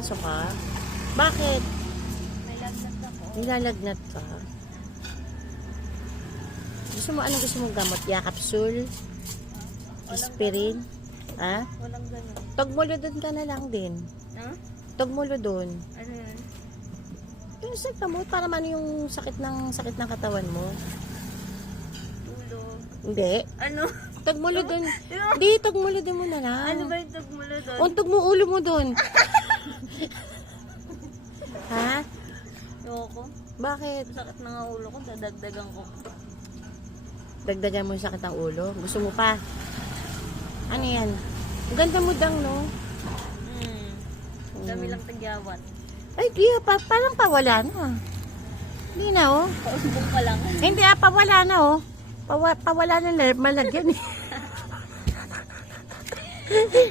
Nagkakaso ka? Bakit? May lagnat ako. Nilalagnat ka? Gusto mo gamot? Capsule? Aspirin? Ha? Walang ganun. Togmolodon ka na lang din. Ha? Togmolodon. Ano yan? Yung sa gamot para man yung sakit ng katawan mo. Tulog. Hindi. Ano? Togmolodon. Hindi, togmolodon mo na lang. Ano ba yung tagmula doon? Untog mo ulo mo doon. Ha? Ayoko. Bakit? Sakit na nga ulo ko. Dadagdagan ko. Dagdagan mo yung sakit ng ulo? Gusto mo pa? Ano yan? Ang ganda mo dang, no? Dami lang tagyawat. Ay, di, parang pawala na. Hindi na, oh. Pausbong pa lang. Hindi, pawala na, oh. Pawala na nerve, malagyan, eh.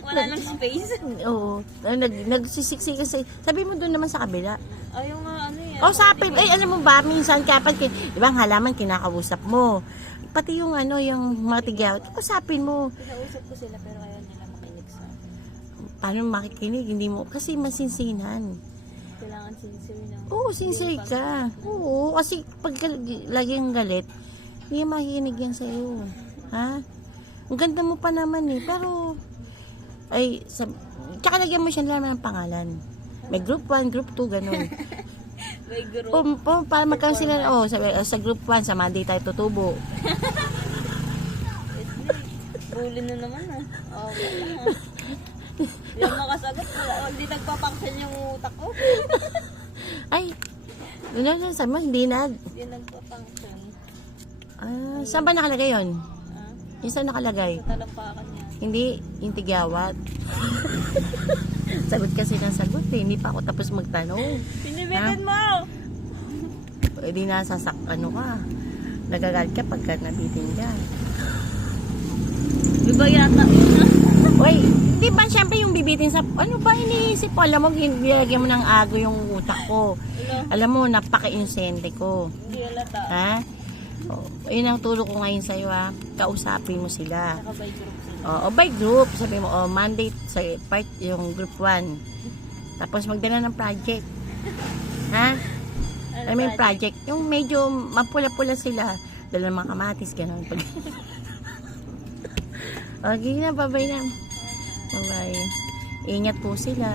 Wala lang space. Oo. Nagsisiksikan sa... Sabi mo doon naman sa kabila. Ayaw nga ano yan. Kausapin. Ay, alam mo ba, minsan kapag... Ibang halaman, kinakausap mo. Pati yung ano, yung mga tigyawat, kausapin mo. Pinausap ko sila pero ayaw nila makinig sa akin. Paano makikinig? Hindi mo... Kasi masinsinan. Kailangan sincere na. Oo, sincere ka. Oo, kasi pag laging galit, hindi makikinig yan sa'yo. Ha? Ang ganda mo pa naman eh. Pero... Ay, tsaka lagyan mo siya naman ng pangalan. May group 1, group 2, ganun. May group. Para magkaroon sila, sa group 1, sa Monday tayo tutubo. Bully na naman ah. Okay lang ah. Hindi ako makasagot. Hindi nagpapangsel yung utak ko. Ay, doon na sabi mo, hindi na. Hindi nagpapangsel. Saan ba nakalagay yun? Ah? Yung saan nakalagay? Sa talampakan niya. Hindi, yung tigyawat. Sagot kasi ng sagot eh. Hindi pa ako tapos magtanong. Pinibitin mo! Pwede ano ka. Nagagalit ka pagka nabitin ka. Iba yata yun ah. Uy, di ba siyempre yung bibitin sa... Ano ba iniisip ko? Alam mo, nilagyan mo ng ago yung utak ko. Alam mo, napaka-insente ko. Hindi halata. Ha? Yun ang tulong ko ngayon sa'yo ha. Kausapin mo sila. Saka by group sila. By group. Sabi mo, Monday, sa part yung group 1. Tapos magdala ng project. Ha? Ano yung project? Yung medyo mapula-pula sila. Dala ng mga kamatis, gano'n. Okay na, bye-bye na. Bye-bye. Ingat po sila.